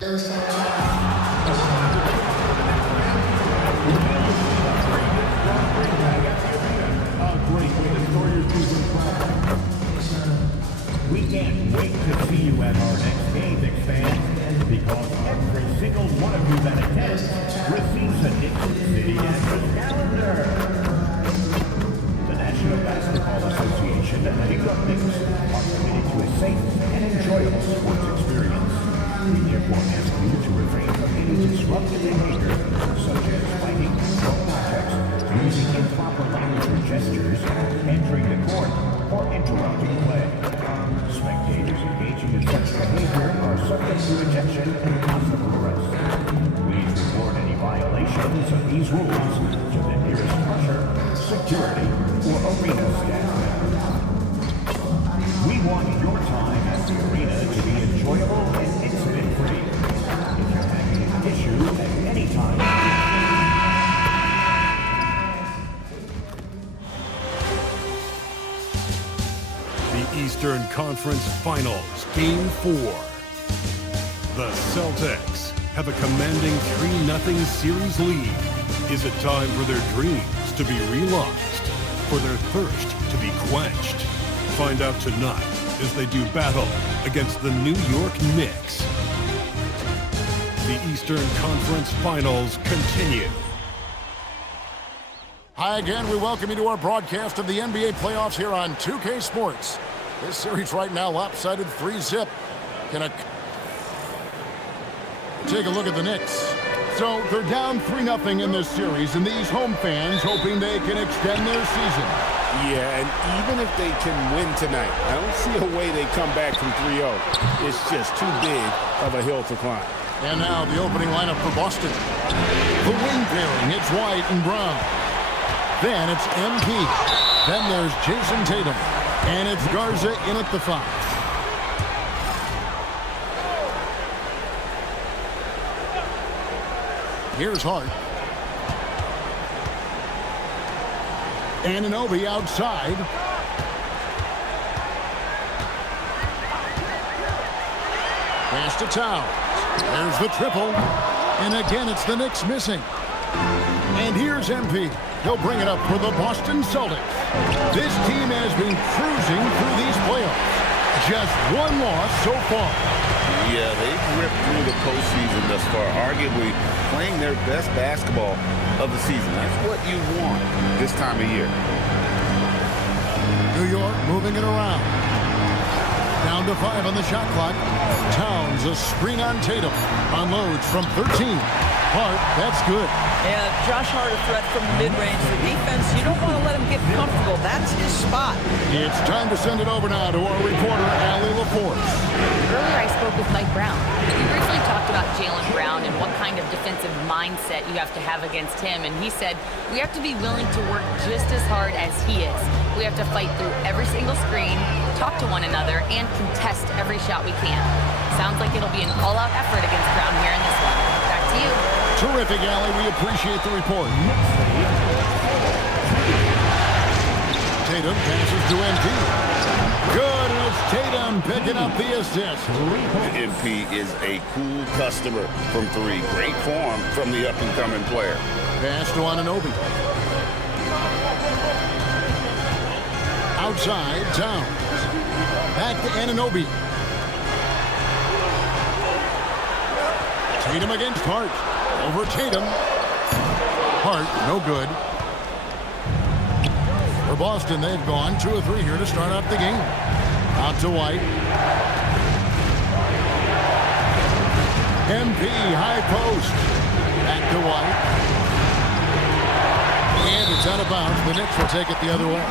We can't wait to see you at our next game, Knicks fans, because every single one of you that attends receives a Knicks City address calendar. The National Basketball Association and the New York Knicks are committed to a safe and enjoyable sports experience. We therefore ask you to refrain from any disruptive behavior, such as fighting, throwing objects, using improper language or gestures, entering the court, or interrupting play. Spectators engaging in such behavior are subject to ejection and possible arrest. Please report any violations of these rules to the nearest usher, security, or arena staff member. We want your time at the arena to be enjoyable and incident-free. If you're having an issue at any time, Eastern Conference Finals, Game 4. The Celtics have a commanding 3-0 series lead. Is it time for their dreams to be realized? For their thirst to be quenched? Find out tonight as they do battle against the New York Knicks. The Eastern Conference Finals continue. Hi again, we welcome you to our broadcast of the NBA playoffs here on 2K Sports. This series right now lopsided 3-zip. Take a look at the Knicks. So they're down 3-0 in this series, and these home fans hoping they can extend their season. Yeah, and even if they can win tonight, I don't see a way they come back from 3-0. It's just too big of a hill to climb. And now the opening lineup for Boston. The wing pairing, it's White and Brown. Then it's MP. Then there's Jason Tatum. And it's Garza in at the 5. Here's Hart. Anunoby outside. Pass to Towns. There's the triple. And again, it's the Knicks missing. And here's MP. He'll bring it up for the Boston Celtics. This team has been cruising through these playoffs. Just one loss so far. Yeah, they've ripped through the postseason thus far, arguably playing their best basketball of the season. That's what you want this time of year. New York moving it around. Down to 5 on the shot clock. Towns, a screen on Tatum. Unloads from 13. Hart, that's good. And Josh Hart, a threat from the mid-range. The defense, you don't want to let him get comfortable. That's his spot. It's time to send it over now to our reporter, Allie LaForce. Earlier, I spoke with Mike Brown. We briefly talked about Jaylen Brown and what kind of defensive mindset you have to have against him. And he said, we have to be willing to work just as hard as he is. We have to fight through every single screen, talk to one another, and contest every shot we can. Sounds like it'll be an all-out effort against Brown here in this one. Back to you. Terrific, Allie. We appreciate the report. Tatum passes to MP. Good, and it's Tatum picking up the assist. MP is a cool customer from 3. Great form from the up-and-coming player. Pass to Anunoby. Outside, Towns. Back to Anunoby. Tatum against Hart. Over Tatum. Hart, no good. For Boston, they've gone 2 of 3 here to start out the game. Out to White. MP, high post. Back to White. And it's out of bounds. The Knicks will take it the other way.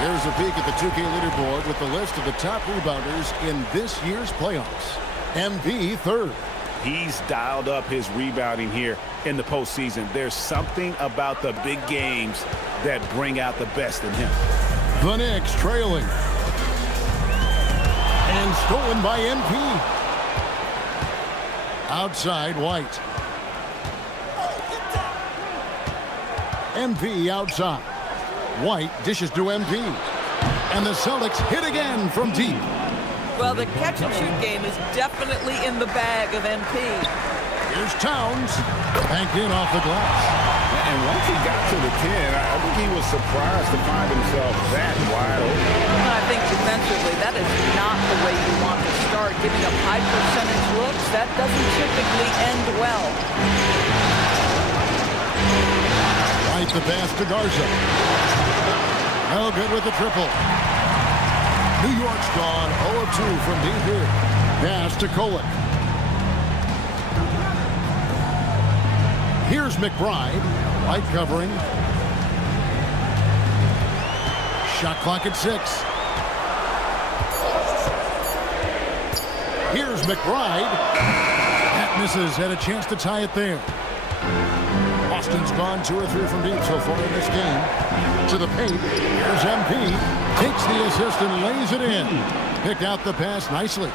Here's a peek at the 2K leaderboard with the list of the top rebounders in this year's playoffs. MP third. He's dialed up his rebounding here in the postseason. There's something about the big games that bring out the best in him. The Knicks trailing. And stolen by MP. Outside, White. MP outside. White dishes to MP. And the Celtics hit again from deep. Well, the catch-and-shoot game is definitely in the bag of MP. Here's Towns. Banked in off the glass. And once he got to the 10, I think he was surprised to find himself that wide open. I think defensively, that is not the way you want to start. Giving up high percentage looks, that doesn't typically end well. Right the pass to Garza. No good with the triple. New York's gone 0 of 2 from deep here. Pass to Kolek. Here's McBride. White covering. Shot clock at 6. Here's McBride. That misses. Had a chance to tie it there. Boston's gone 2 or 3 from deep so far in this game. To the paint. Here's MP. Takes the assist and lays it in. Picked out the pass nicely.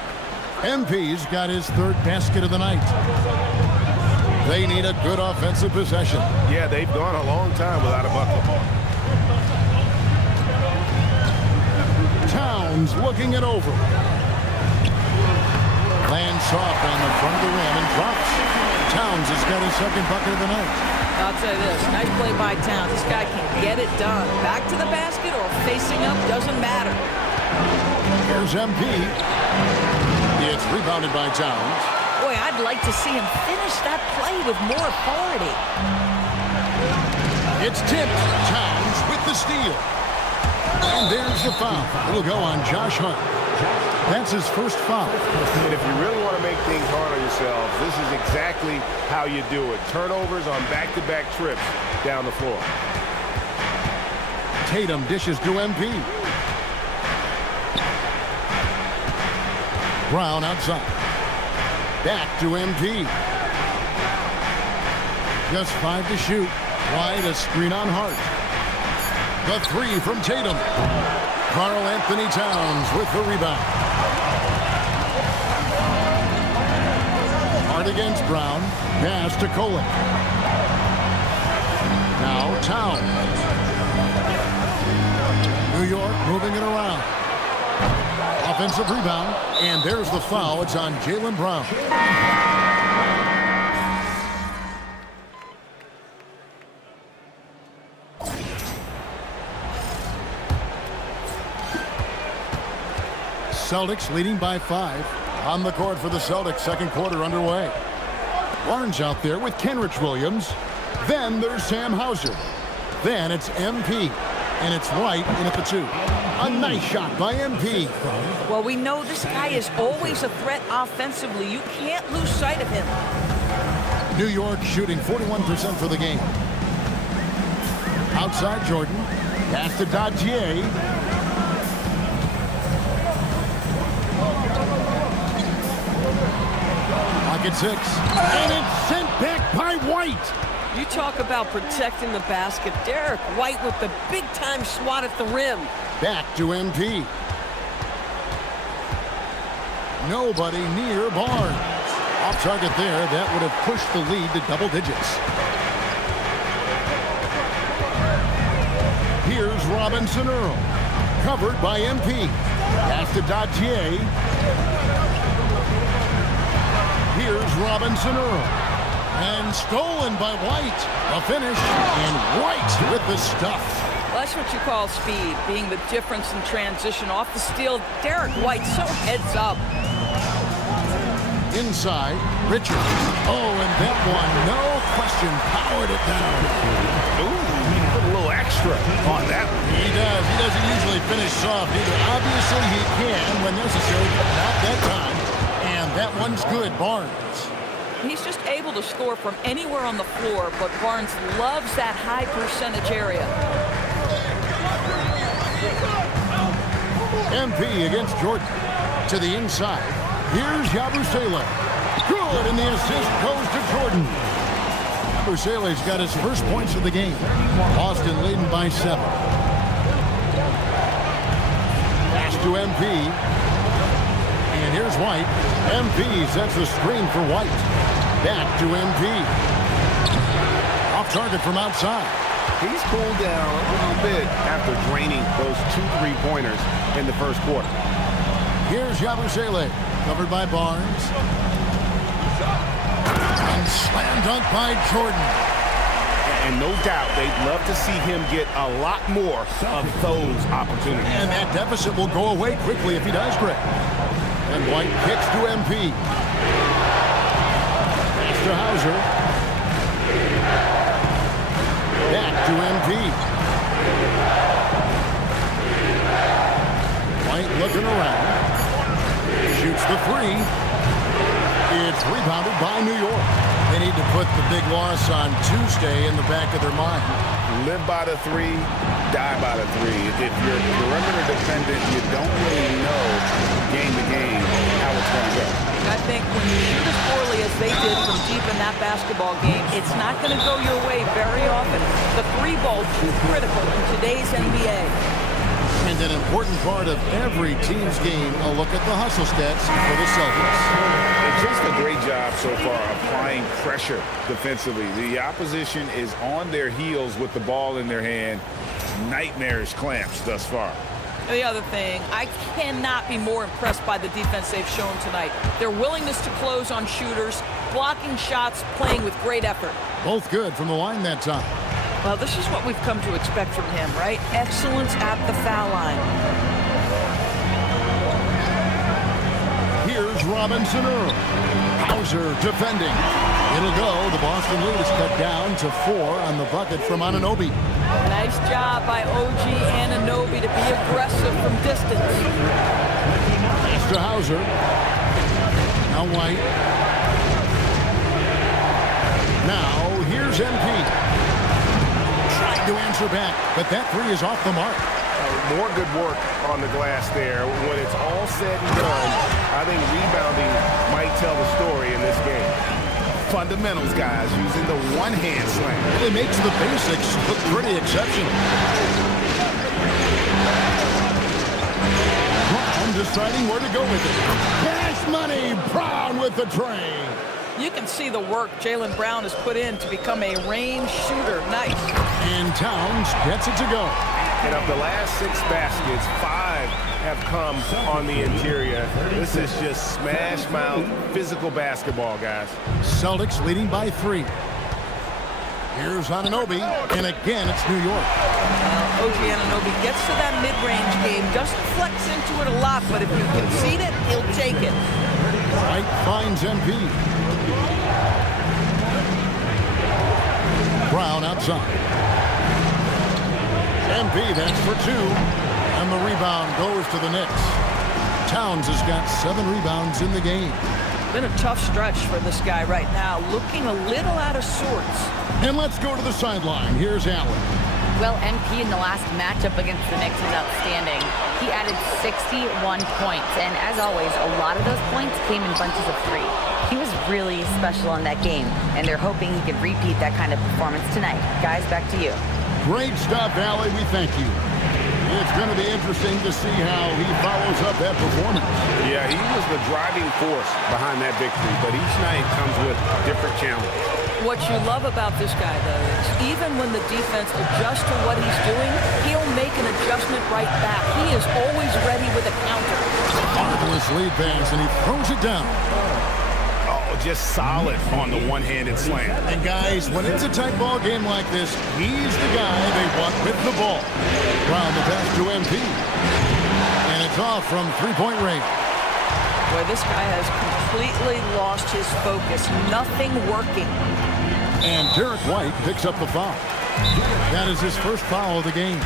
MP's got his 3rd basket of the night. They need a good offensive possession. Yeah, they've gone a long time without a bucket. Towns looking it over. Lands soft on the front of the rim and drops. Towns has got his 2nd bucket of the night. I'll say this, nice play by Towns. This guy can get it done. Back to the basket or facing up, doesn't matter. Here's MP. It's rebounded by Towns. Boy, I'd like to see him finish that play with more authority. It's tipped. Towns with the steal. And there's the foul. It'll go on Josh Hunt. That's his 1st foul. And if you really want to make things hard on yourselves, this is exactly how you do it. Turnovers on back-to-back trips down the floor. Tatum dishes to MP. Brown outside. Back to MP. Just 5 to shoot. Wide, a screen on Hart. The 3 from Tatum. Karl Anthony Towns with the rebound. Hart against Brown. Pass to Kolek. Now Towns. New York moving it around. Offensive rebound. And there's the foul. It's on Jaylen Brown. Celtics leading by 5. On the court for the Celtics, 2nd quarter underway. Barnes out there with Kenrich Williams. Then there's Sam Hauser. Then it's MP. And it's White in at the 2. A nice shot by MP. Well, we know this guy is always a threat offensively. You can't lose sight of him. New York shooting 41% for the game. Outside Jordan. Pass to Dodgier. Pocket 6. And it's sent back by White. You talk about protecting the basket. Derek White with the big-time swat at the rim. Back to MP. Nobody near Barnes. Off target there. That would have pushed the lead to double digits. Here's Robinson Earl. Covered by MP. Pass to Dodgier. Here's Robinson Earl. And stolen by White. A finish. And White with the stuff. Well, that's what you call speed, being the difference in transition. Off the steal, Derek White so heads up. Inside, Richard. Oh, and that one, no question, powered it down. Ooh, put a little extra on that one. He does. He doesn't usually finish soft either. Obviously, he can when necessary, but not that time. And that one's good, Barnes. He's just able to score from anywhere on the floor, but Barnes loves that high percentage area. MP against Jordan. To the inside. Here's Yabusele. Good, and the assist goes to Jordan. Yabusele's got his 1st points of the game. Boston leading by 7. Pass to MP. And here's White. MP sets the screen for White. Back to MP. Off target from outside. He's cooled down a little bit after draining those 2 3-pointers in the 1st quarter. Here's Yabusele, covered by Barnes. And slam dunk by Jordan. And no doubt, they'd love to see him get a lot more of those opportunities. And that deficit will go away quickly if he does, Greg. And White kicks to MP. Pass to Hauser. Back to MP. White looking around. Shoots the three. It's rebounded by New York. They need to put the big loss on Tuesday in the back of their mind. Live by the three, die by the three. If you're perimeter dependent, you don't really know game to game how it's going to go. I think when you shoot as poorly as they did from deep in that basketball game, it's not going to go your way very often. The three ball too critical in today's NBA. And an important part of every team's game, a look at the hustle stats for the Celtics. Just a great job so far applying pressure defensively. The opposition is on their heels with the ball in their hand. Nightmarish clamps thus far. The other thing, I cannot be more impressed by the defense they've shown tonight. Their willingness to close on shooters, blocking shots, playing with great effort. Both good from the line that time. Well, this is what we've come to expect from him, right? Excellence at the foul line. Here's Robinson Earl. Hauser defending. It'll go. The Boston lead is cut down to 4 on the bucket from Anunoby. Nice job by OG Anunoby to be aggressive from distance. Pass to Hauser. Now White. Now here's MP. Trying to answer back, but that three is off the mark. More good work on the glass there. When it's all said and done, I think rebounding might tell the story in this game. Fundamentals, guys, using the one-hand slam. It makes the basics look pretty exceptional. Brown deciding where to go with it. Cash money, Brown with the tray. You can see the work Jaylen Brown has put in to become a range shooter. Nice. And Towns gets it to go. And of the last 6 baskets, 5 have come on the interior. This is just smash mouth physical basketball, guys. Celtics leading by 3. Here's Anunoby, and again it's New York. OG Anunoby gets to that mid-range game, doesn't flex into it a lot, but if you concede it, he'll take it. White finds MP. Brown outside. MP, that's for 2. And the rebound goes to the Knicks. Towns has got 7 rebounds in the game. Been a tough stretch for this guy right now, looking a little out of sorts. And let's go to the sideline. Here's Allen. Well, MP in the last matchup against the Knicks was outstanding. He added 61 points, and as always, a lot of those points came in bunches of 3. He was really special in that game, and they're hoping he can repeat that kind of performance tonight. Guys, back to you. Great stuff, Allie. We thank you. It's going to be interesting to see how he follows up that performance. Yeah, he was the driving force behind that victory, but each night comes with different challenges. What you love about this guy, though, is even when the defense adjusts to what he's doing, he'll make an adjustment right back. He is always ready with a counter. Marvelous lead pass, and he throws it down. Just solid on the one-handed slam. And guys, when it's a tight ball game like this, he's the guy they want with the ball. Brown the pass to MP. And it's off from three-point range. Boy, this guy has completely lost his focus. Nothing working. And Derek White picks up the foul. That is his first foul of the game.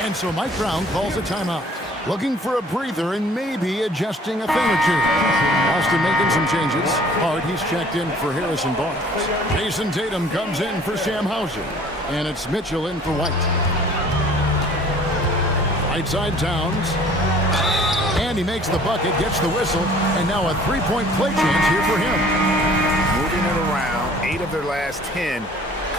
And so Mike Brown calls a timeout. Looking for a breather and maybe adjusting a thing or two. Austin making some changes. Hard, he's checked in for Harrison Barnes. Jason Tatum comes in for Sam Hauser. And it's Mitchell in for White. Right side Towns. And he makes the bucket, gets the whistle, and now a three-point play chance here for him. Moving it around, 8 of their last 10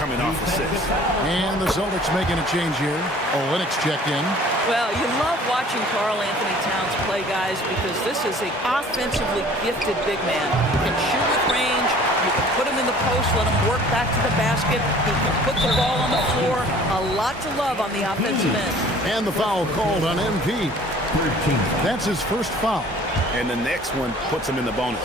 coming off assists. And the Celtics making a change here. Olynyk's checked in. Well, you love watching Karl Anthony Towns play, guys, because this is an offensively gifted big man. He can shoot with range. You can put him in the post, let him work back to the basket. He can put the ball on the floor. A lot to love on the offensive end. And the foul called on MP. 13. That's his first foul. And the next one puts him in the bonus.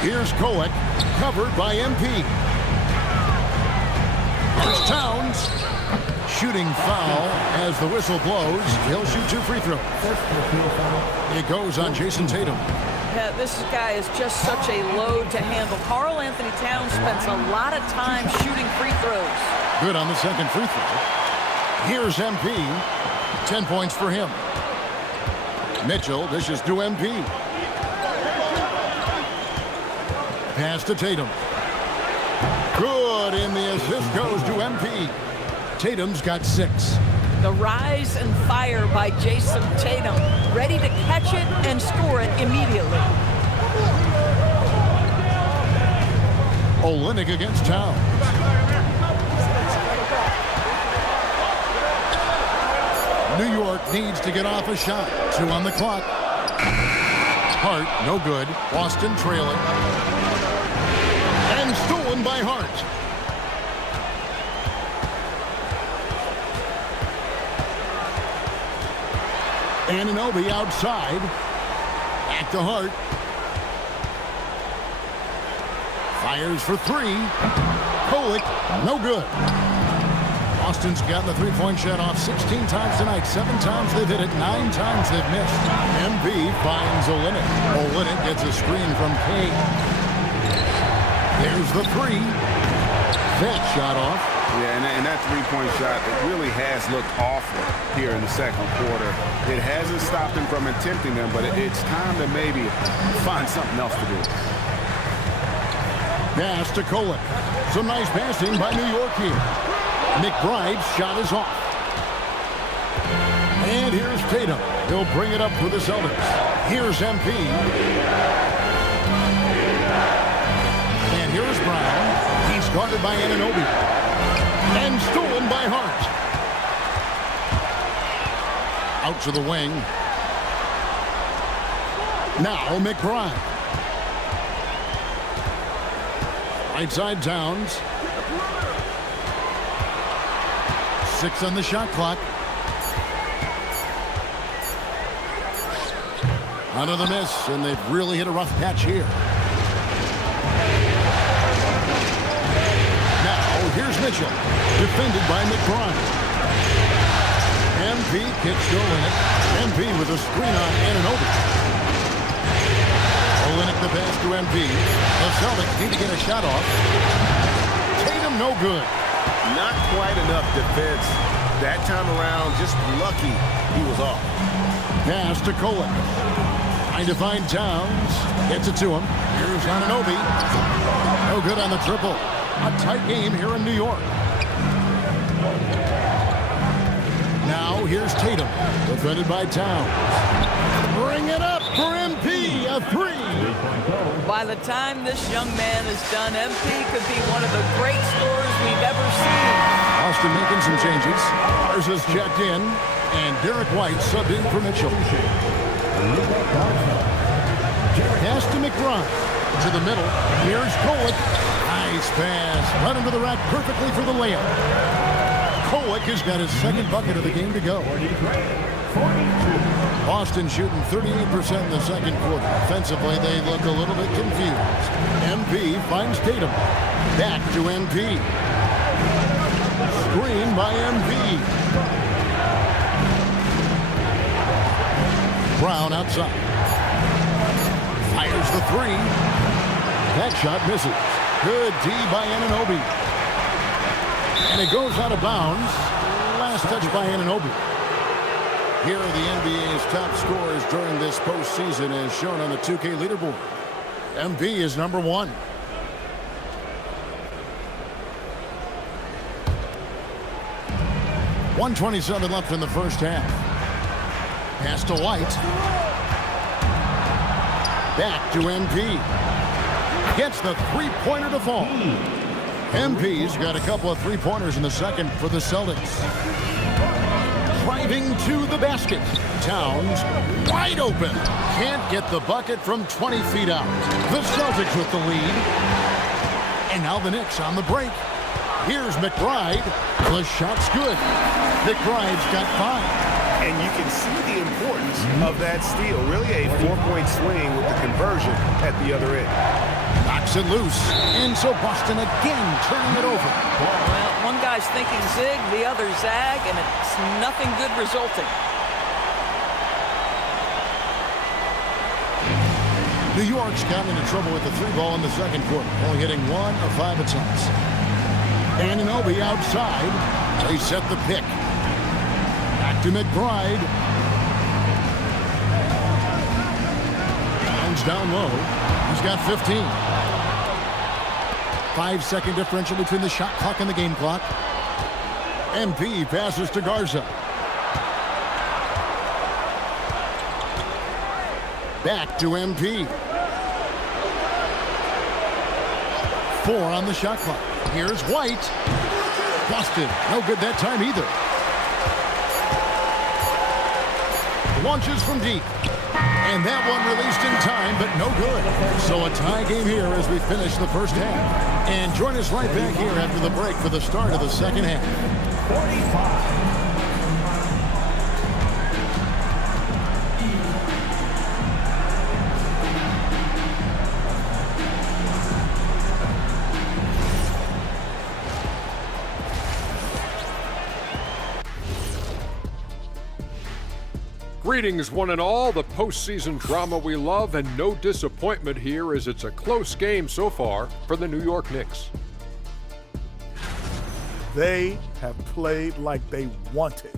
Here's Kolek, covered by MP. Here's Towns. Shooting foul as the whistle blows. He'll shoot 2 free throws. It goes on Jason Tatum. Yeah, this guy is just such a load to handle. Karl Anthony Towns spends a lot of time shooting free throws. Good on the second free throw. Here's MP. 10 points for him. Mitchell dishes to MP. Pass to Tatum. Good, and the assist goes to MP. Tatum's got 6. The rise and fire by Jason Tatum, ready to catch it and score it immediately. Olynyk against Towns. New York needs to get off a shot. 2 on the clock. Hart, no good. Boston trailing. And stolen by Hart. Anunoby outside. Back to Hart. Fires for 3. Kolek, no good. Boston's gotten the three-point shot off 16 times tonight. 7 times they've hit it, 9 times they've missed. MB finds Olynyk. Olynyk gets a screen from K. There's the 3. That shot off. Yeah, and that three-point shot, it really has looked awful here in the second quarter. It hasn't stopped him from attempting them, but it's time to maybe find something else to do. Pass to Kolek. Some nice passing by New York here. McBride's shot is off. And here's Tatum. He'll bring it up for the Celtics. Here's MP. And here's Brown. He's guarded by Anunoby. And stolen by Hart. Out to the wing. Now McBride. Right side Towns. 6 on the shot clock. Under the miss, and they've really hit a rough patch here. Now, here's Mitchell, defended by McBride. MP kicks to Olynyk. MP with a screen on Anunoby. Olynyk the pass to MP. The Celtics need to get a shot off. Tatum no good. Not quite enough defense that time around. Just lucky he was off. Pass to Kolek. Trying to find Towns. Gets it to him. Here's Anunoby. No good on the triple. A tight game here in New York. Now here's Tatum. Defended by Towns. Bring it up for MP. A 3. By the time this young man is done, MP could be one of the great scorers we've ever seen. Austin making some changes. Ours is checked in. And Derek White subbed in for Mitchell. Pass to McBride. To the middle. Here's Kolek. Nice pass. Right into the rack perfectly for the layup. Kolek has got his second bucket of the game to go. Boston shooting 38% in the second quarter. Offensively, they look a little bit confused. MP finds Tatum. Back to MP. Screen by MP. Brown outside. Fires the 3. That shot misses. Good D by Anunoby. And it goes out of bounds. Last touch by Anunoby. Here are the NBA's top scorers during this postseason as shown on the 2K leaderboard. MB is number 1. .127 left in the first half. Pass to White. Back to MP. Gets the three-pointer to fall. MP's got a couple of three-pointers in the second for the Celtics. Driving to the basket. Towns wide open. Can't get the bucket from 20 feet out. The Celtics with the lead. And now the Knicks on the break. Here's McBride. The shot's good. McBride's got 5. And you can see the importance of that steal. Really a 4-point swing with the conversion at the other end. Knocks it loose. And so Boston again turning it over. Well, one guy's thinking zig, the other zag, and it's nothing good resulting. New York's got into trouble with the 3 ball in the second quarter, only hitting 1 of 5 attempts. Anunoby outside. They set the pick. Back to McBride. Downs down low. He's got 15. 5-second differential between the shot clock and the game clock. MP passes to Garza. Back to MP. 4 on the shot clock. Here's White. Busted. No good that time either. Launches from deep. And that one released in time, but no good. So a tie game here as we finish the first half. And join us right back here after the break for the start of the second half. 45. Greetings, one and all. The postseason drama we love, and no disappointment here as it's a close game so far for the New York Knicks. They have played like they wanted,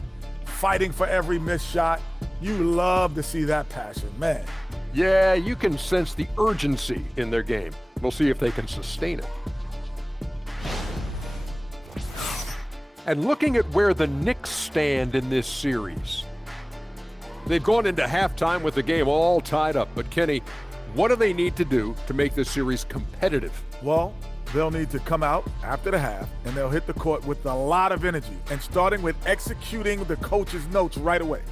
fighting for every missed shot. You love to see that passion, man. Yeah, you can sense the urgency in their game. We'll see if they can sustain it. And looking at where the Knicks stand in this series, they've gone into halftime with the game all tied up. But Kenny, what do they need to do to make this series competitive? Well, they'll need to come out after the half, and they'll hit the court with a lot of energy, and starting with executing the coach's notes right away.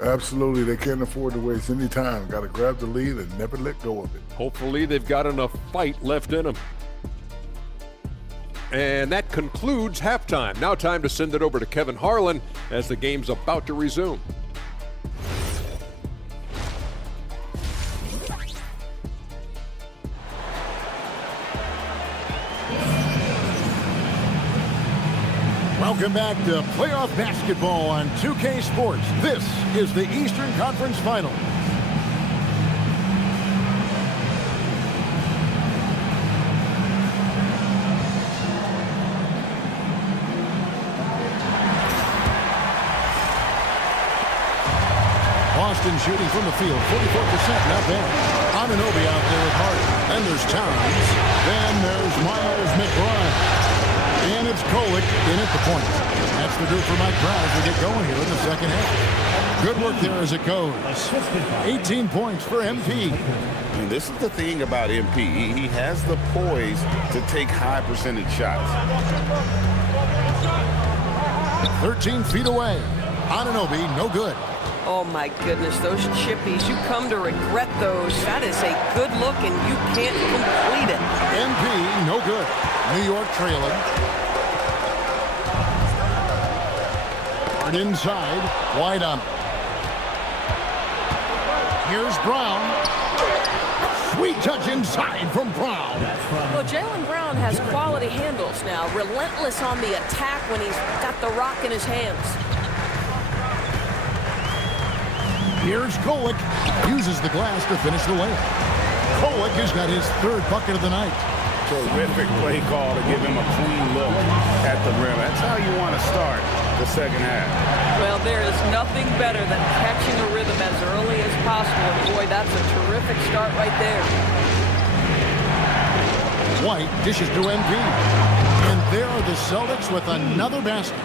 Absolutely. They can't afford to waste any time. Got to grab the lead and never let go of it. Hopefully they've got enough fight left in them. And that concludes halftime. Now time to send it over to Kevin Harlan as the game's about to resume. Welcome back to playoff basketball on 2K Sports. This is the Eastern Conference Final. Boston shooting from the field, 44%, not bad. Anunoby out there with Harden. Then there's Towns. Then there's Miles McBride. And it's Kolek in at the point. That's the group for Mike Brown as we get going here in the second half. Good work there as it goes. 18 points for MP. And this is the thing about MP. He has the poise to take high percentage shots. 13 feet away. Anunoby, no good. Oh my goodness, those chippies, you come to regret those. That is a good look and you can't complete it. MP, no good. New York trailing. Hard inside, wide on. Here's Brown. Sweet touch inside from Brown. Well, Jaylen Brown has quality handles now. Relentless on the attack when he's got the rock in his hands. Here's Kolek. Uses the glass to finish the layup. Kolek has got his 3rd bucket of the night. Terrific play call to give him a clean look at the rim. That's how you want to start the second half. Well, there is nothing better than catching a rhythm as early as possible. And boy, that's a terrific start right there. White dishes to MP. And there are the Celtics with another basket.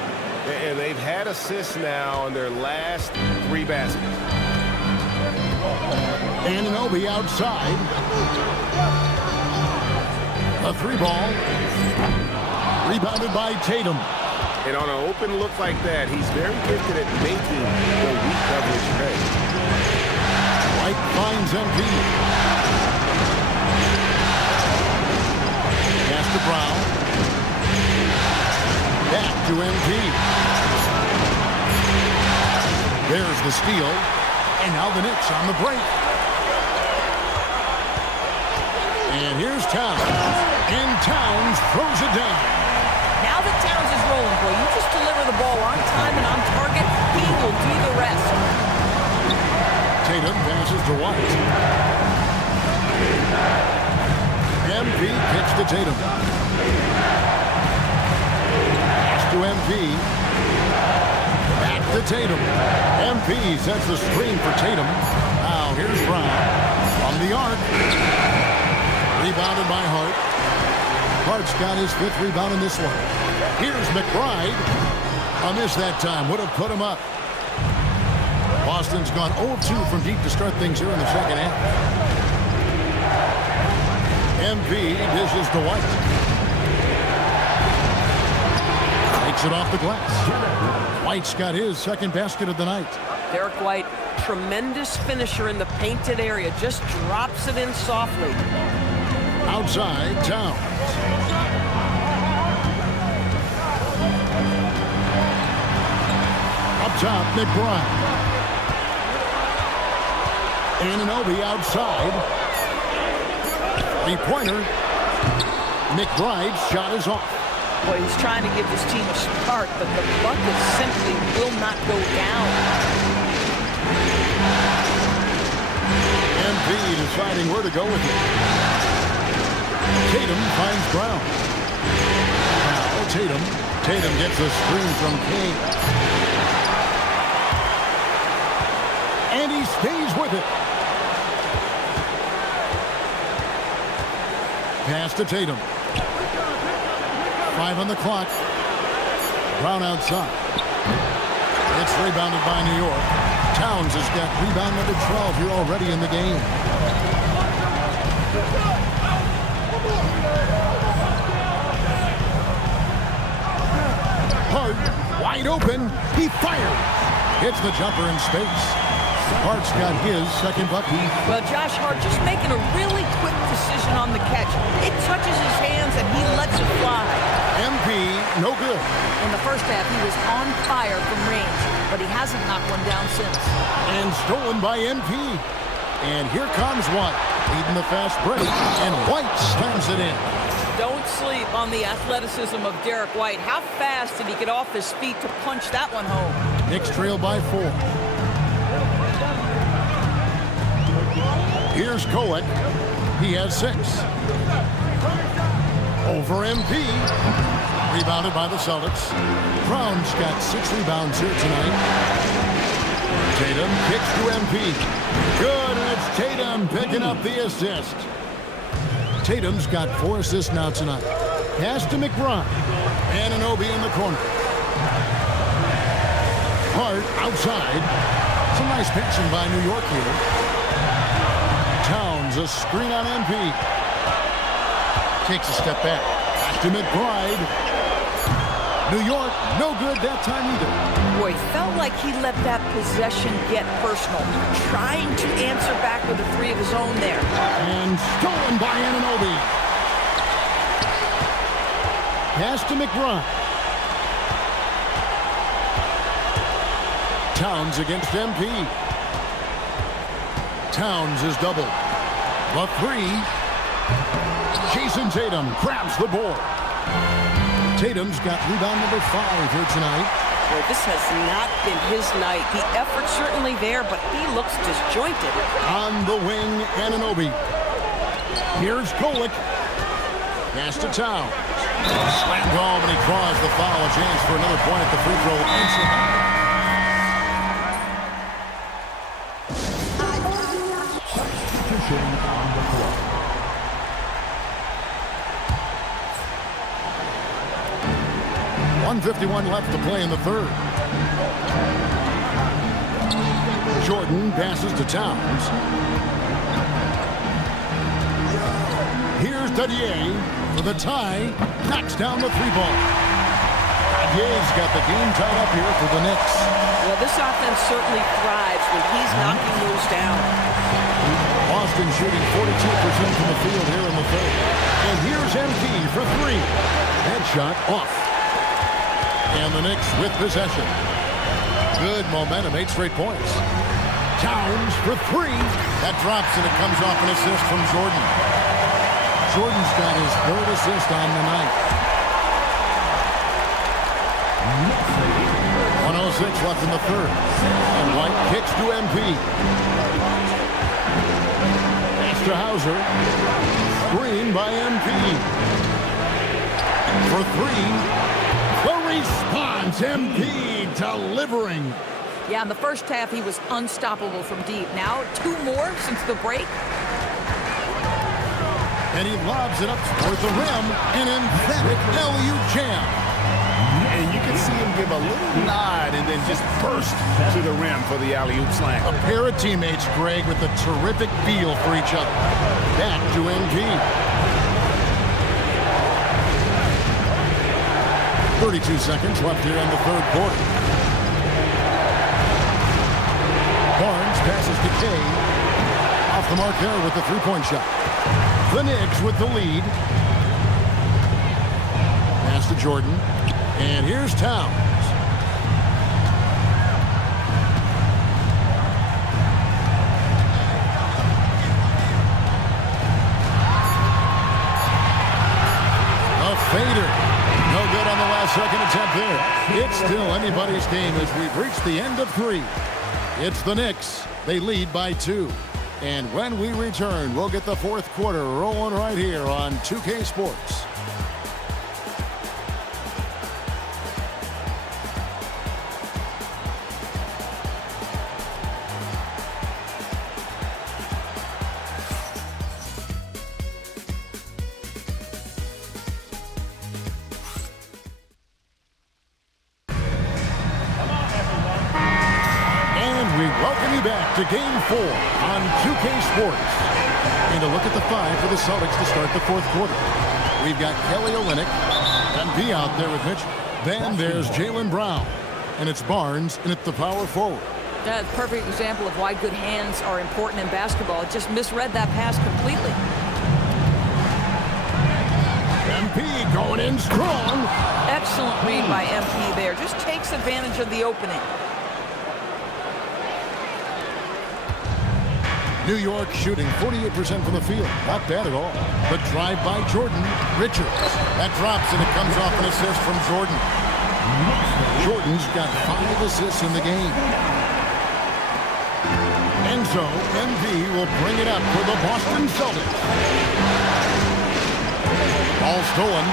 And they've had assists now on their last 3 baskets. Anunoby outside. A 3-ball. Rebounded by Tatum. And on an open look like that, he's very gifted at making the weak coverage pay. White finds MP. Pass to Brown. to MP. There's the steal. And now the Knicks on the break. And here's Towns. And Towns throws it down. Now that Towns is rolling, boy, you just deliver the ball on time and on target, he will do the rest. Tatum passes to White. MP kicks to Tatum. Pass to MP. Back to Tatum. MP sets the screen for Tatum. Now here's Brown. From the arc. Rebounded by Hart. Hart's got his 5th rebound in this one. Here's McBride. A miss that time. Would have put him up. Boston's gone 0-2 from deep to start things here in the second half. MP dishes to White. Takes it off the glass. White's got his 2nd basket of the night. Derek White, tremendous finisher in the painted area, just drops it in softly. Outside, Towns. Up top, McBride. Anunoby outside. 3-pointer. McBride's shot is off. Boy, he's trying to give this team a start, but the bucket simply will not go down. MP deciding where to go with it. Tatum finds Brown. Now Tatum. Tatum gets a screen from Kane. And he stays with it. Pass to Tatum. 5 on the clock. Brown outside. It's rebounded by New York. Towns has got rebound number 12 here already in the game. Hart, wide open. He fires. Hits the jumper in space. Hart's got his 2nd bucket. Well, Josh Hart just making a really quick decision on the catch. It touches his hands and he lets it fly. MP, no good. In the first half, he was on fire from range, but he hasn't knocked one down since. And stolen by MP. And here comes White, leading the fast break, and White slams it in. Don't sleep on the athleticism of Derek White. How fast did he get off his feet to punch that one home? Knicks trail by 4. Here's Kolek. He has 6. Over MP. Rebounded by the Celtics. Brown's got 6 rebounds here tonight. Tatum kicks to MP. Good, and it's Tatum picking up the assist. Tatum's got 4 assists now tonight. Pass to McBride. Anunoby in the corner. Hart outside. Some nice passing by New York here. Towns, a screen on MP. Takes a step back. Back to McBride. New York, no good that time either. Boy, felt like he let that possession get personal. Trying to answer back with a 3 of his own there. And stolen by Anunoby. Pass to McBride. Towns against MP. Towns is doubled. The 3. Jason Tatum grabs the board. Tatum's got rebound number 5 here tonight. Boy, this has not been his night. The effort's certainly there, but he looks disjointed. On the wing, Anunoby. Here's Kolek. Pass to Towns. Slammed home, and he draws the foul. A chance for another point at the free throw line. On the floor. 1:51 left to play in the 3rd. Jordan passes to Towns. Here's Dadier for the tie. Knocks down the 3-ball. Dadier's got the game tied up here for the Knicks. Well, this offense certainly thrives when he's knocking those down. Boston shooting 42% from the field here in the 3rd. And here's MP for 3. That shot off. And the Knicks with possession. Good momentum, 8 straight points. Towns for 3. That drops, and it comes off an assist from Jordan. Jordan's got his 3rd assist on the night. 1:06 left in the 3rd. And White kicks to MP. Pass to Hauser. Screen by MP. For 3. The response, MP delivering. Yeah, in the first half, he was unstoppable from deep. Now, 2 more since the break. And he lobs it up towards the rim. An emphatic alley-oop jam. And you can see him give a little nod and then just burst to the rim for the alley-oop slam. A pair of teammates, Greg, with a terrific feel for each other. Back to MP. 32 seconds left here in the 3rd quarter. Barnes passes to Kay. Off the mark there with the 3-point shot. The Knicks with the lead. Pass to Jordan. And here's Towns. A fader. No good on the last second attempt there. It's still anybody's game as we've reached the end of 3. It's the Knicks. They lead by 2. And when we return, we'll get the 4th quarter rolling right here on 2K Sports. To Game 4 on 2K Sports. And a look at the 5 for the Celtics to start the 4th quarter. We've got Kelly Olynyk, MP out there with Mitchell. Then there's Jaylen Brown. And it's Barnes, and it's the power forward. That's a perfect example of why good hands are important in basketball. It just misread that pass completely. MP going in strong. Excellent read by MP there. Just takes advantage of the opening. New York shooting 48% from the field. Not bad at all. But drive by Jordan. Richards. That drops, and it comes off an assist from Jordan. Jordan's got 5 assists in the game. And so, MV will bring it up for the Boston Celtics. Ball stolen.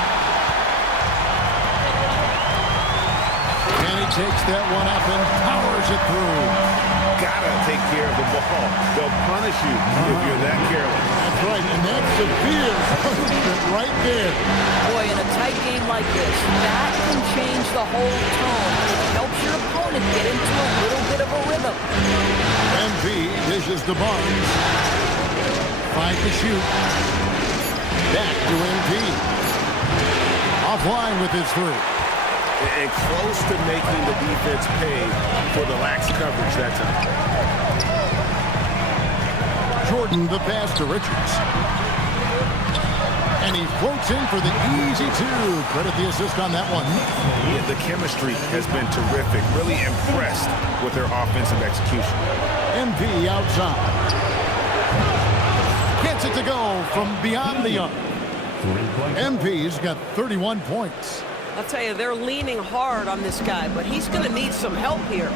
And he takes that one up and powers it through. Gotta take care of the ball. They'll punish you if you're that careless. That's right, and that's severe punishment right there. Boy, in a tight game like this, that can change the whole tone. It helps your opponent get into a little bit of a rhythm. MP dishes to Barnes. 5 to shoot. Back to MP. Offline with his 3. And close to making the defense pay for the lax coverage that time. Jordan the pass to Richards. And he floats in for the easy 2. Credit the assist on that one. Yeah, the chemistry has been terrific. Really impressed with their offensive execution. MP outside. Gets it to go from beyond the arc. MP's got 31 points. I'll tell you, they're leaning hard on this guy, but he's going to need some help here.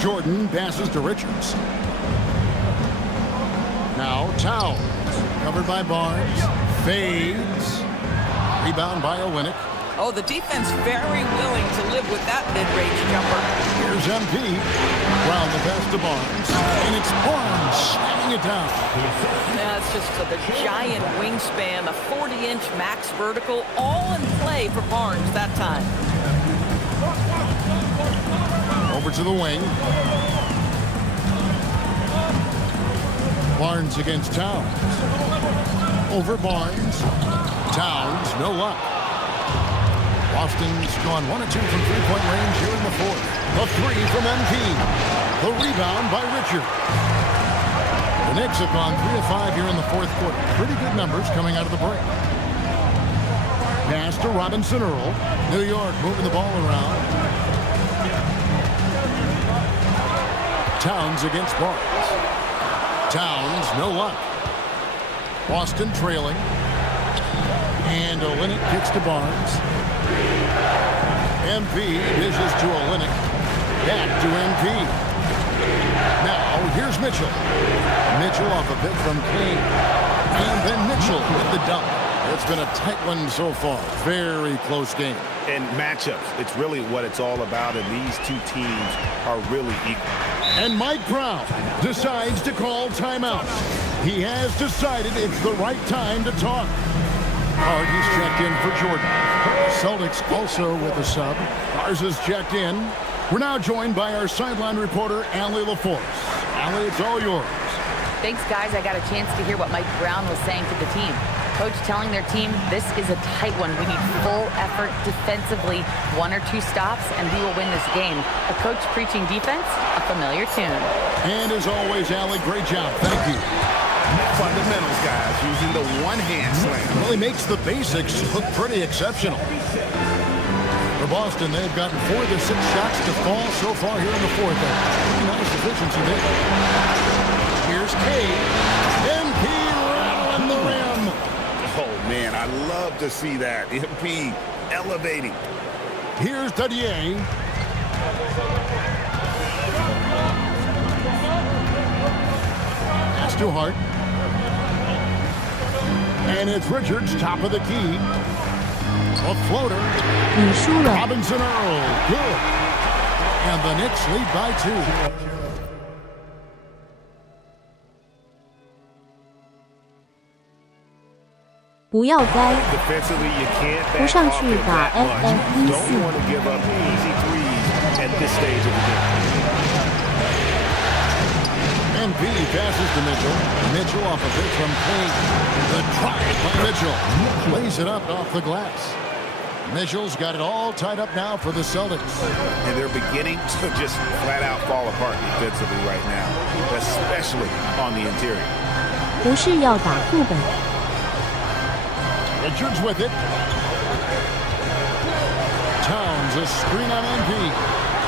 Jordan passes to Richards. Now Towns, covered by Barnes, fades. Rebound by Olynyk. Oh, the defense very willing to live with that mid-range jumper. Here's MP. Round the pass to Barnes. And it's Barnes slamming it down. Yeah, it's just the giant wingspan, the 40-inch max vertical, all in play for Barnes that time. Over to the wing. Barnes against Towns. Over Barnes. Towns, no luck. Boston's gone 1 of 2 from 3-point range here in the 4th. The 3 from MP. The rebound by Richard. The Knicks have gone 3 of 5 here in the 4th quarter. Pretty good numbers coming out of the break. Pass to Robinson Earl. New York moving the ball around. Towns against Barnes. Towns, no luck. Boston trailing. And Olynyk kicks to Barnes. MP dishes to Olynyk. Back to MP. Now here's Mitchell. Mitchell off a pick from Kane. And then Mitchell with the dunk. It's been a tight one so far. Very close game. And matchups, it's really what it's all about, and these two teams are really equal. And Mike Brown decides to call timeout. He has decided it's the right time to talk. Hard, he's checked in for Jordan. Celtics also with a sub. Ours is checked in. We're now joined by our sideline reporter, Allie LaForce. Allie, it's all yours. Thanks, guys. I got a chance to hear what Mike Brown was saying to the team. Coach telling their team, this is a tight one. We need full effort defensively, 1 or 2 stops, and we will win this game. A coach preaching defense, a familiar tune. And as always, Allie, great job. Thank you. Fundamentals, guys, using the one-hand slam. Well, he makes the basics look pretty exceptional. For Boston, they've gotten 4 of their 6 shots to fall so far here in the fourth. Pretty nice efficiency there. Here's Cade. MP rattling the rim. Oh, man, I love to see that. MP elevating. Here's Dadier. Pass to Hart. And it's Richards, top of the key. A floater. Robinson Earl. Good. And the Knicks lead by 2. Defensively, you can't back off him that much. Don't want to give up easy threes at this stage of the game. MP passes to Mitchell. Mitchell off a pick from Kane. The drive by Mitchell. Lays it up off the glass. Mitchell's got it all tied up now for the Celtics. And they're beginning to just flat out fall apart defensively right now, especially on the interior. Richards with it. Towns, a screen on MP.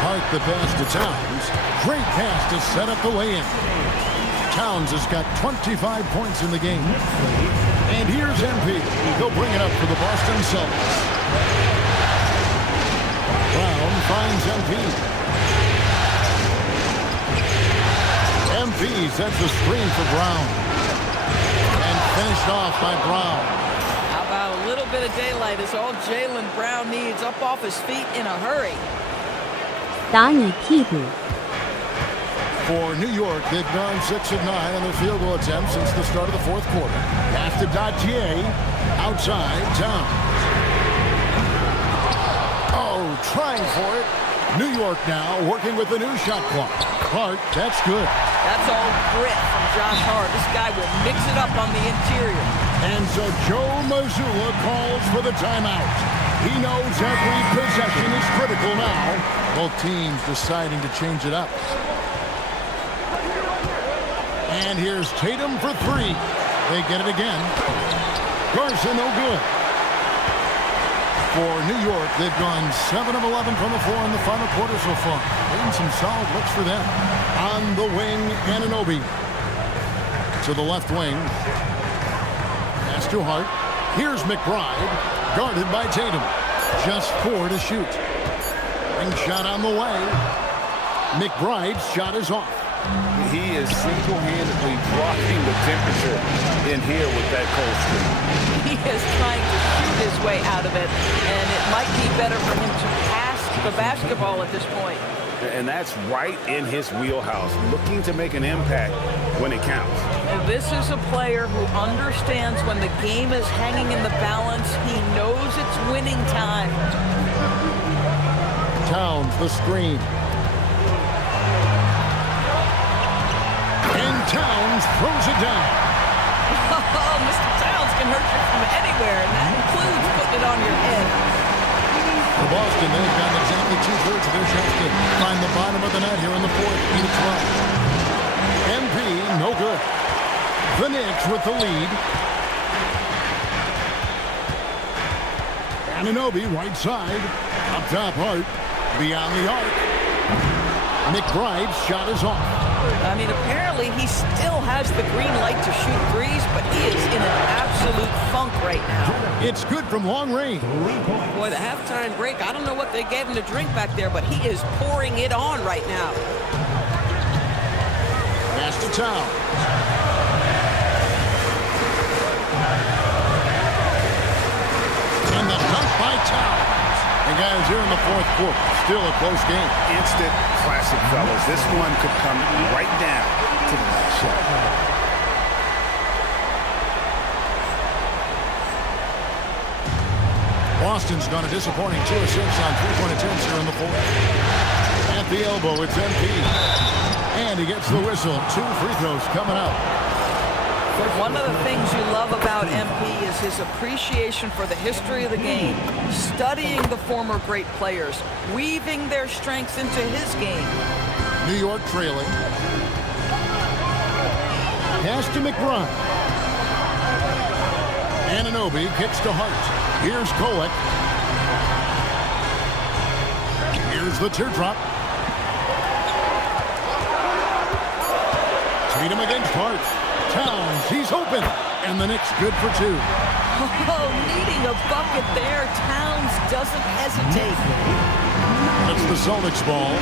Hart the pass to Towns. Great pass to set up the lay-in. Towns has got 25 points in the game. And here's MP. He'll bring it up for the Boston Celtics. Brown finds MP. MP sets the screen for Brown. And finished off by Brown. A little bit of daylight is all Jaylen Brown needs, up off his feet in a hurry. For New York, they've gone 6 of 9 on their field goal attempts since the start of the fourth quarter. Pass to Dadier, outside, Towns. Oh, trying for it. New York now working with the new shot clock. Hart, that's good. That's all grit from Josh Hart. This guy will mix it up on the interior. And so Joe Mazzulla calls for the timeout. He knows every possession is critical now. Both teams deciding to change it up. And here's Tatum for 3. They get it again. Garza, no good. For New York, they've gone 7 of 11 from the floor in the final quarter so far. Getting some solid looks for them. On the wing, Anunoby. To the left wing. Pass to Hart. Here's McBride. Guarded by Tatum. Just 4 to shoot. Ring shot on the way. McBride's shot is off. He is single-handedly dropping the temperature in here with that cold streak. He is trying to shoot his way out of it, and it might be better for him to pass the basketball at this point. And that's right in his wheelhouse, looking to make an impact when it counts. And this is a player who understands when the game is hanging in the balance. He knows it's winning time. Towns, the screen. And Towns throws it down. Oh, Mr. Towns can hurt you from anywhere, and that includes putting it on your head. For Boston, they've gotten exactly 2/3 of their shots to find the bottom of the net here in the fourth. 8-12. MP, no good. The Knicks with the lead. Anunoby, right side. Up top, Hart. Beyond the arc. McBride's shot is off. I mean, apparently he still has the green light to shoot threes, but he is in an absolute funk right now. It's good from long range. Boy, the halftime break, I don't know what they gave him to drink back there, but he is pouring it on right now. Pass to Towns. And the dunk by Towns. And guys, here in the fourth quarter, still a close game. Instant classic, fellas. This one could come right down to the last shot. Boston's done a disappointing 2 of 6 on three-point attempts here in the fourth. At the elbow, it's MP. And he gets the whistle. 2 free throws coming up. One of the things you love about MP is his appreciation for the history of the game, studying the former great players, weaving their strengths into his game. New York trailing. Pass to McBride. Anunoby kicks to Hart. Here's Kolek. Here's the teardrop. Tatum against Hart. Towns, he's open. And the Knicks good for 2. Oh, needing a bucket there. Towns doesn't hesitate. That's the Celtics ball.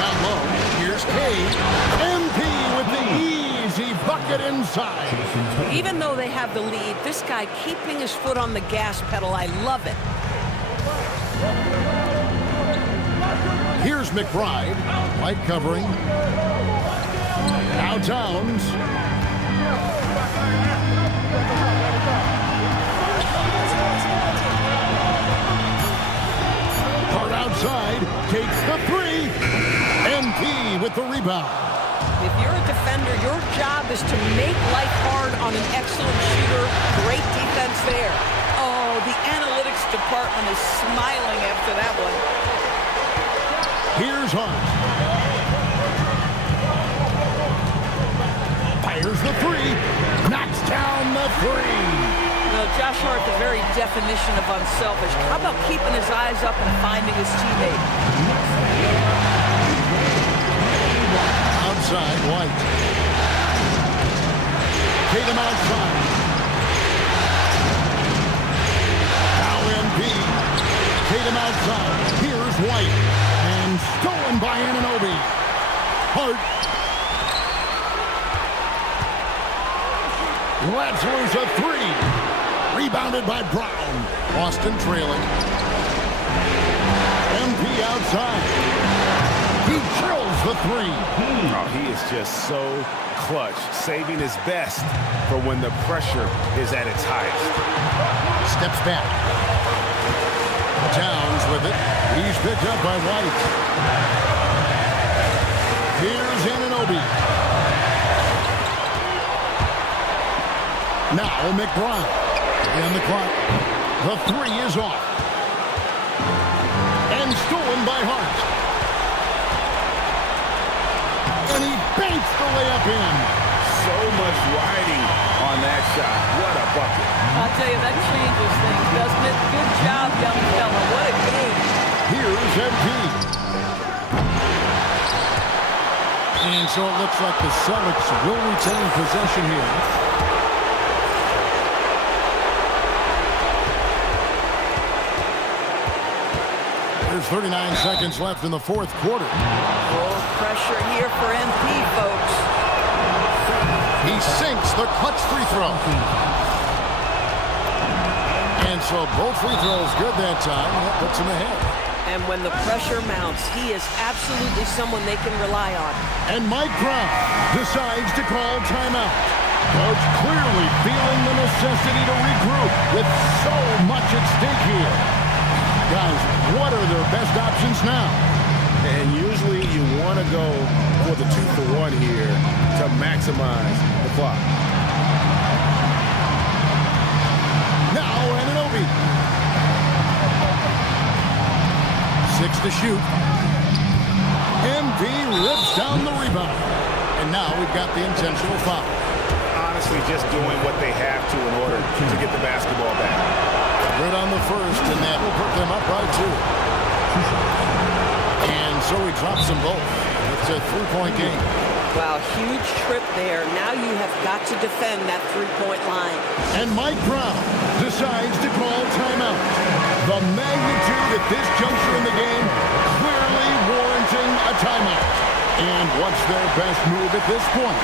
Down low. Here's Cade. MP with the easy bucket inside. Even though they have the lead, this guy keeping his foot on the gas pedal, I love it. Here's McBride. Light covering. Now Towns. Hart outside. Takes the 3. MP with the rebound. If you're a defender, your job is to make life hard on an excellent shooter. Great defense there. Oh, the analytics department is smiling after that one. Here's Hart. Fires the 3. Knocks down the 3. Well, Josh Hart, the very definition of unselfish. How about keeping his eyes up and finding his teammate? Outside, White. Tatum outside. Now MP. Tatum outside. Here's White. And stolen by Anunoby. Hart. Lets loose a 3. Rebounded by Brown. Boston trailing. MP outside. He drills the 3. Oh, he is just so clutch, saving his best for when the pressure is at its highest. Steps back. Towns with it. He's picked up by White. Here's Anunoby. Now McBride. And the clock. The 3 is off. And stolen by Hart. And he banks the layup in. So much riding on that shot. What a bucket. I'll tell you, that changes things, doesn't it? Good job, young fella. What a game. Here's MP. And so it looks like the Celtics will retain possession here. There's 39 seconds left in the fourth quarter. Full pressure here for MP, folks. He sinks the clutch free throw. And so both free throws good that time. That puts him ahead. And when the pressure mounts, he is absolutely someone they can rely on. And Mike Brown decides to call timeout. Coach clearly feeling the necessity to regroup with so much at stake here. Guys, what are their best options now? And usually you want to go for the 2-for-1 here to maximize the clock. Now Anunoby. 6 to shoot. MP rips down the rebound. And now we've got the intentional foul. honestly just doing what they have to in order to get the basketball back. Good on the first, and that will put them up by 2. And so he drops them both. It's a 3-point game. Wow, huge trip there. Now you have got to defend that 3-point line. And Mike Brown decides to call timeout. The magnitude at this juncture in the game clearly warranting a timeout. And what's their best move at this point?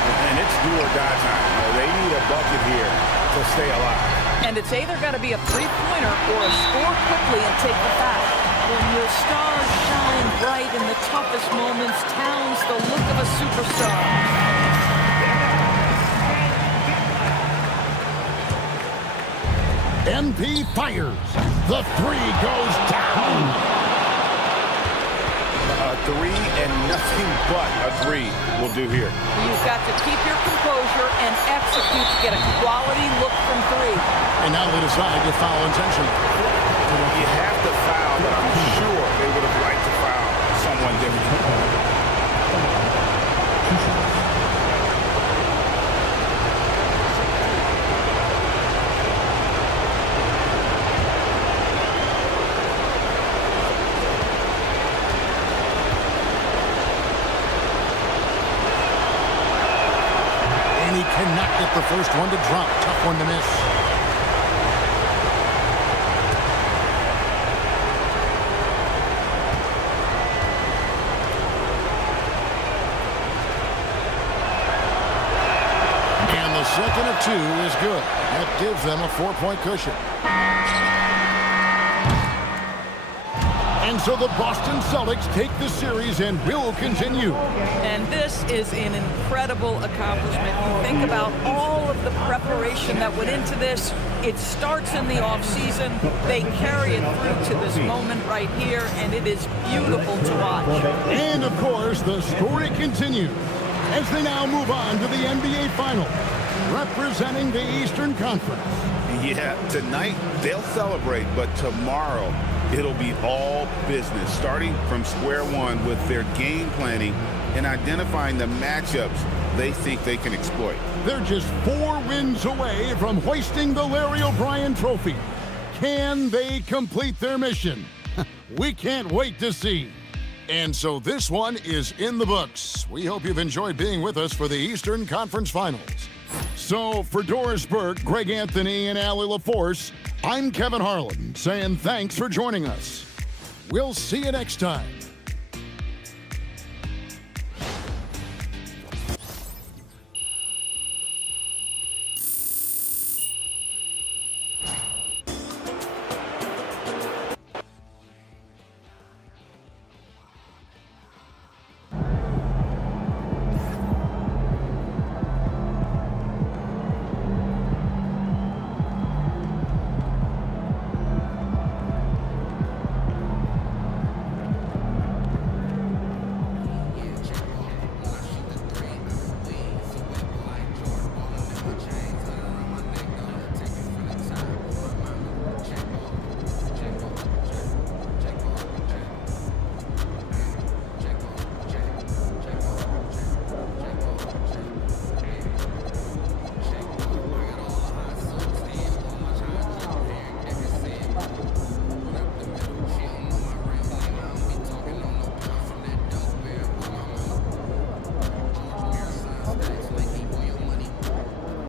And it's do or die time. They need a bucket here to stay alive. And it's either got to be a three-pointer or a score quickly and take the foul. When your stars shine bright in the toughest moments, Towns the look of a superstar. MP fires. The 3 goes down. A 3 and nothing but a 3 will do here. You've got to keep your composure and execute to get a quality look from 3. And now they decide to foul intentionally. You have to foul, but I'm sure they would have liked to foul someone different. And he cannot get the first one to drop. Tough one to miss. Second of 2 is good. That gives them a 4-point cushion. And so the Boston Celtics take the series and will continue. And this is an incredible accomplishment. You think about all of the preparation that went into this. It starts in the offseason. They carry it through to this moment right here, and it is beautiful to watch. And, of course, the story continues as they now move on to the NBA Finals, representing the Eastern Conference. Yeah, tonight they'll celebrate, but tomorrow it'll be all business, starting from square one with their game planning and identifying the matchups they think they can exploit. They're just 4 wins away from hoisting the Larry O'Brien Trophy. Can they complete their mission? We can't wait to see. And so this one is in the books. We hope you've enjoyed being with us for the Eastern Conference Finals. So for Doris Burke, Greg Anthony, and Allie LaForce, I'm Kevin Harlan saying thanks for joining us. We'll see you next time